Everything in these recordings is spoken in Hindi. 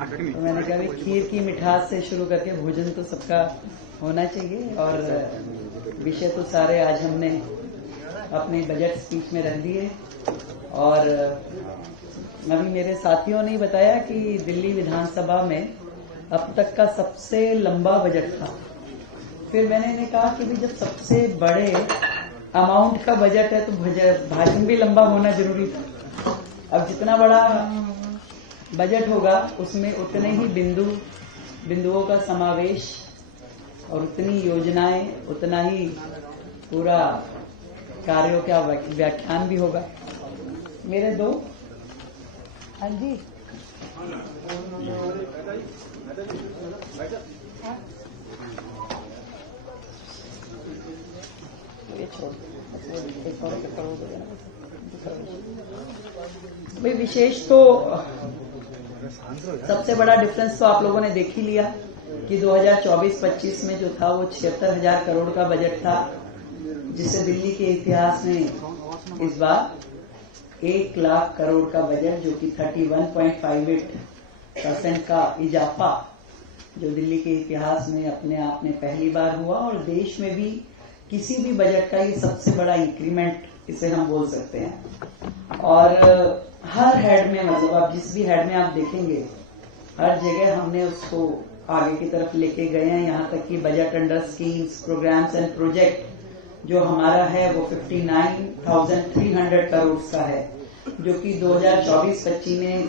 तो मैंने कहा भाई खीर की मिठास से शुरू करके भोजन तो सबका होना चाहिए, और विषय तो सारे आज हमने अपने बजट स्पीच में रख दिए। और अभी मेरे साथियों ने बताया कि दिल्ली विधानसभा में अब तक का सबसे लंबा बजट था। फिर मैंने इन्हें कहा कि भाई जब सबसे बड़े अमाउंट का बजट है तो भाषण भी लंबा होना जरूरी था। अब जितना बड़ा बजट होगा उसमें उतने ही बिंदुओं का समावेश और उतनी योजनाएं, उतना ही पूरा कार्यों का व्याख्यान भी होगा। मेरे दो हाँ जी ये छोड़ भाई विशेष तो सबसे बड़ा डिफरेंस तो आप लोगों ने देख ही लिया कि 2024-25 में जो था वो 76,000 करोड़ का बजट था, जिससे दिल्ली के इतिहास में इस बार 1 लाख करोड़ का बजट, जो कि 31.58% का इजाफा जो दिल्ली के इतिहास में अपने आप में पहली बार हुआ, और देश में भी किसी भी बजट का ये सबसे बड़ा इंक्रीमेंट इसे हम बोल सकते हैं। और हर हेड में, मतलब आप जिस भी हेड में आप देखेंगे हर जगह हमने उसको आगे की तरफ लेके गए हैं। यहाँ तक कि budget under schemes, programmes and project जो हमारा है वो 59,300 करोड़ का है, जो कि 2024-25 में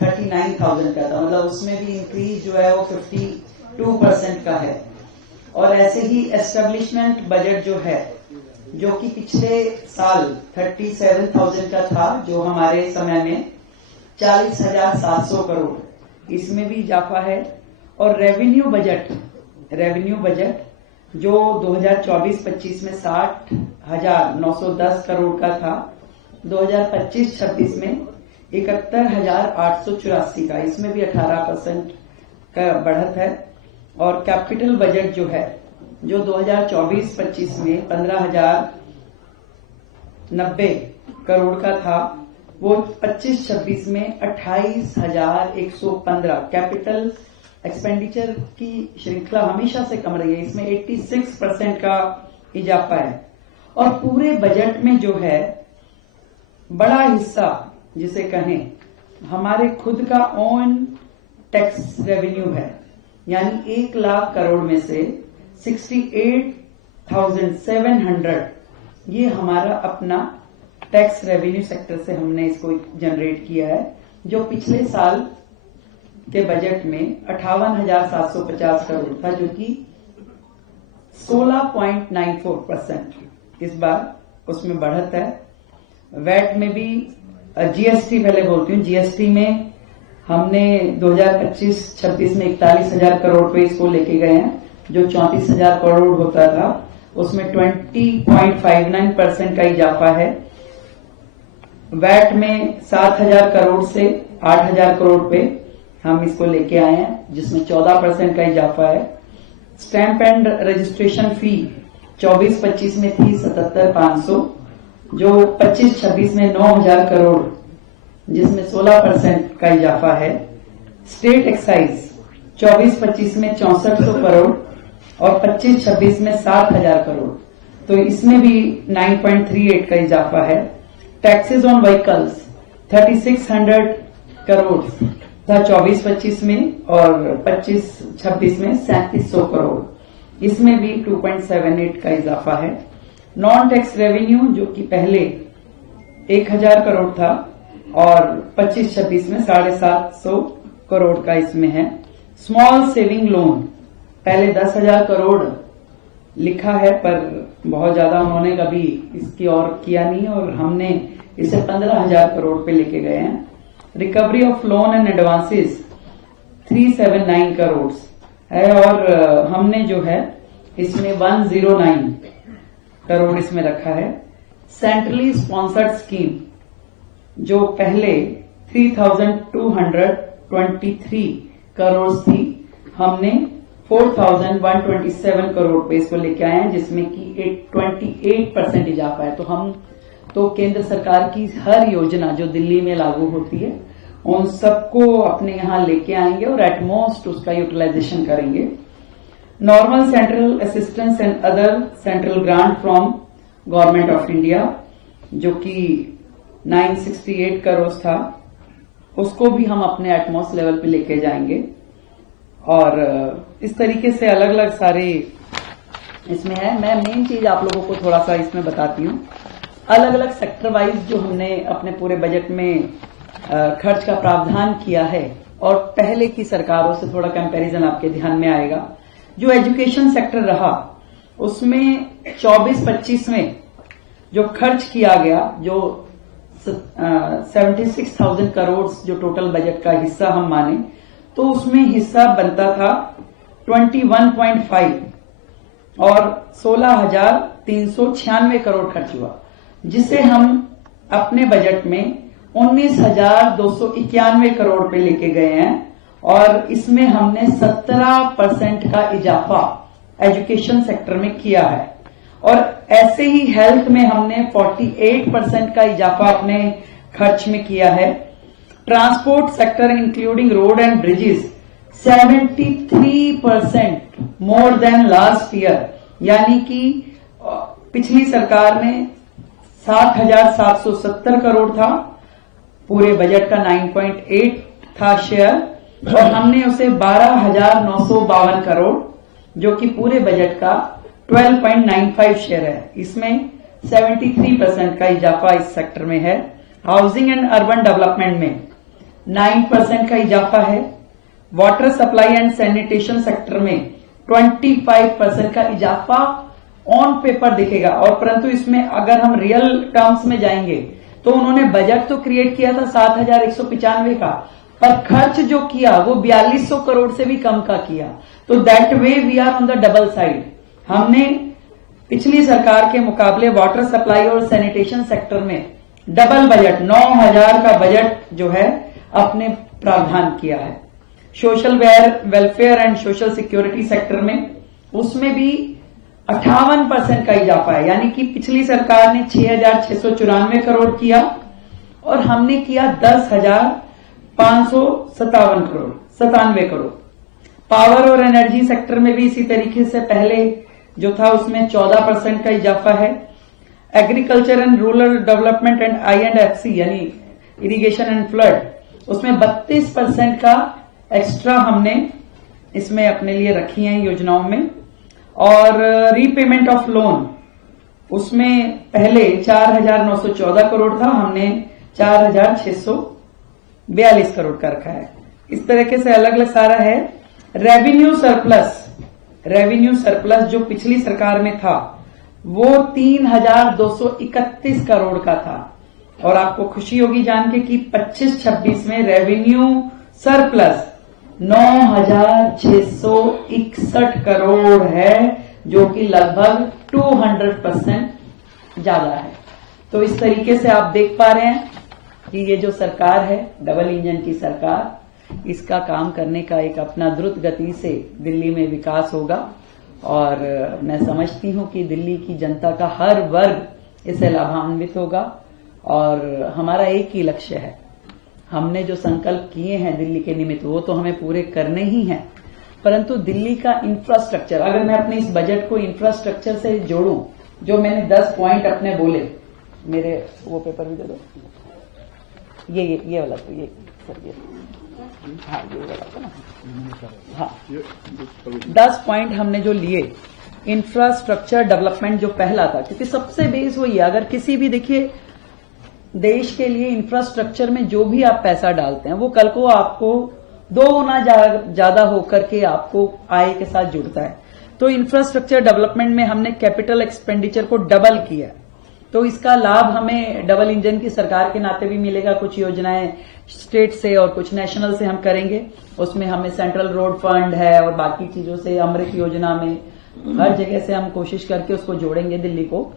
39,000 का था। मतलब उसमें भी इंक्रीज जो है वो 52% का है। और ऐसे ही एस्टेब्लिशमेंट बजट जो है, जो कि पिछले साल 37,000 का था, जो हमारे समय में 40,700 करोड़, इसमें भी इजाफा है। और रेवेन्यू बजट जो 2024-25 में 60,910 करोड़ का था, 2025-26 में 71,884 का, इसमें भी 18% का बढ़त है। और कैपिटल बजट जो है, जो 2024-25 में 15,090 करोड़ का था, वो 25-26 में 28,115। कैपिटल एक्सपेंडिचर की श्रृंखला हमेशा से कम रही है, इसमें 86% का इजाफा है। और पूरे बजट में जो है बड़ा हिस्सा, जिसे कहें, हमारे खुद का ओन टैक्स रेवेन्यू है। यानी 1 लाख करोड़ में से 68,700 ये हमारा अपना टैक्स रेवेन्यू सेक्टर से हमने इसको जनरेट किया है, जो पिछले साल के बजट में 58,750 करोड़ था, जो कि 16.94% इस बार उसमें बढ़त है। वैट में भी, जीएसटी पहले बोलती हूँ, जीएसटी में हमने 2025-26 में 41,000 करोड़ पे इसको लेके गए हैं, जो 34,000 करोड़ होता था, उसमें 20.59% का इजाफा है। वैट में 7,000 करोड़ से 8,000 करोड़ पे हम इसको लेके आए हैं, जिसमें 14% का इजाफा है। स्टैंप एंड रजिस्ट्रेशन फी 24-25 में थी 77,500, जो 25-26 में 9,000 करोड़, जिसमें 16% का इजाफा है। स्टेट एक्साइज 24-25 में 6400 करोड़ और 25-26 में 7,000 करोड़, तो इसमें भी 9.38 का इजाफा है। टैक्सेस ऑन व्हीकल्स 3600 करोड़ था 24-25 में, और 25-26 में 3700 करोड़, इसमें भी 2.78 का इजाफा है। नॉन टैक्स रेवेन्यू, जो कि पहले 1,000 करोड़ था और 25-26 में 750 करोड़ का इसमें है। स्मॉल सेविंग लोन पहले 10,000 करोड़ लिखा है, पर बहुत ज्यादा उन्होंने कभी इसकी और किया नहीं, और हमने इसे 15,000 करोड़ पे लेके गए हैं। Recovery of loan and advances 379 crore है, और हमने जो है इसमें 109 करोड़ इसमें रखा है। सेंट्रली स्पॉन्सर्ड स्कीम, जो पहले 3,223 करोड़ थी, हमने 4,127 करोड़ पे इसको लेके आए हैं, जिसमें कि 28% इजाफा है। तो हम तो केंद्र सरकार की हर योजना जो दिल्ली में लागू होती है, उन सबको अपने यहाँ लेके आएंगे और एटमोस्ट उसका यूटिलाइजेशन करेंगे। Normal central assistance and other central grant from government of India जो कि 968 करोड़ था, उसको भी हम अपने एटमॉस लेवल पे लेके जाएंगे। और इस तरीके से अलग अलग सारे इसमें है। मैं मेन चीज आप लोगों को थोड़ा सा इसमें बताती हूँ। अलग अलग सेक्टर वाइज जो हमने अपने पूरे बजट में खर्च का प्रावधान किया है और पहले की सरकारों से थोड़ा कंपैरिजन आपके ध्यान में आएगा। जो एजुकेशन सेक्टर रहा उसमें 24-25 में जो खर्च किया गया, जो 76,000 करोड़ जो टोटल बजट का हिस्सा हम माने, तो उसमें हिस्सा बनता था 21.5 और 16,396 करोड़ खर्च हुआ, जिसे हम अपने बजट में 19,291 करोड़ पे लेके गए हैं। और इसमें हमने 17% का इजाफा एजुकेशन सेक्टर में किया है। और ऐसे ही हेल्थ में हमने 48% का इजाफा अपने खर्च में किया है। Transport sector including road and bridges 73% more than last year, यानी कि पिछली सरकार में 7,770 करोड़ था, पूरे बजट का 9.8 था शेयर, और हमने उसे 12,952 करोड़ जो कि पूरे बजट का 12.95 शेयर है। इसमें 73% का इजाफा इस सेक्टर में है। हाउसिंग एंड अर्बन डेवलपमेंट में 9% का इजाफा है। Water supply and sanitation sector में 25% का इजाफा ऑन पेपर दिखेगा, और परंतु इसमें अगर हम रियल टर्म्स में जाएंगे तो उन्होंने बजट तो क्रिएट किया था 7,195 का, पर खर्च जो किया वो 4,200 करोड़ से भी कम का किया। तो that way we are on the double side. हमने पिछली सरकार के मुकाबले वाटर सप्लाई और सैनिटेशन सेक्टर में डबल बजट 9,000 का बजट जो है अपने प्रावधान किया है। Social welfare and social security sector में उसमें भी 58% का इजाफा है, यानी कि पिछली सरकार ने 6,694 करोड़ किया और हमने किया 10,597 करोड़। पावर और एनर्जी सेक्टर में भी इसी तरीके से पहले जो था उसमें 14% का इजाफा है। Agriculture and rural development and INDFC यानी इरिगेशन एंड फ्लड, उसमें 32% का एक्स्ट्रा हमने इसमें अपने लिए रखी हैं योजनाओं में। और रीपेमेंट ऑफ लोन उसमें पहले 4,914 करोड़ था, हमने 4,642 करोड़ का रखा है। इस तरीके से अलग अलग सारा है। रेवेन्यू सरप्लस जो पिछली सरकार में था वो 3,231 करोड़ का था, और आपको खुशी होगी जान के कि 25-26 में रेवेन्यू सरप्लस 9,661 करोड़ है, जो कि लगभग 200% ज्यादा है। तो इस तरीके से आप देख पा रहे हैं कि ये जो सरकार है डबल इंजन की सरकार, इसका काम करने का एक अपना द्रुत गति से दिल्ली में विकास होगा। और मैं समझती हूं कि दिल्ली की जनता का हर वर्ग इससे लाभान्वित होगा। और हमारा एक ही लक्ष्य है, हमने जो संकल्प किए हैं दिल्ली के निमित्त वो तो हमें पूरे करने ही हैं, परंतु दिल्ली का इंफ्रास्ट्रक्चर, अगर मैं अपने इस बजट को इंफ्रास्ट्रक्चर से जोड़ूं, जो मैंने 10 पॉइंट अपने बोले, मेरे वो पेपर भी दे दो, ये वाला, तो ये सर ये हाँ ये वाला था ना, हाँ 10 पॉइंट हमने जो लिए इंफ्रास्ट्रक्चर डेवलपमेंट जो पहला था, क्योंकि सबसे बेस वही है। अगर किसी भी देखिए देश के लिए इंफ्रास्ट्रक्चर में जो भी आप पैसा डालते हैं वो कल को आपको 2 गुना ज्यादा होकर के आपको आय के साथ जुड़ता है। तो इंफ्रास्ट्रक्चर डेवलपमेंट में हमने कैपिटल एक्सपेंडिचर को डबल किया, तो इसका लाभ हमें डबल इंजन की सरकार के नाते भी मिलेगा। कुछ योजनाएं स्टेट से और कुछ नेशनल से हम करेंगे, उसमें हमें सेंट्रल रोड फंड है और बाकी चीजों से, अमृत योजना में हर जगह से हम कोशिश करके उसको जोड़ेंगे दिल्ली को।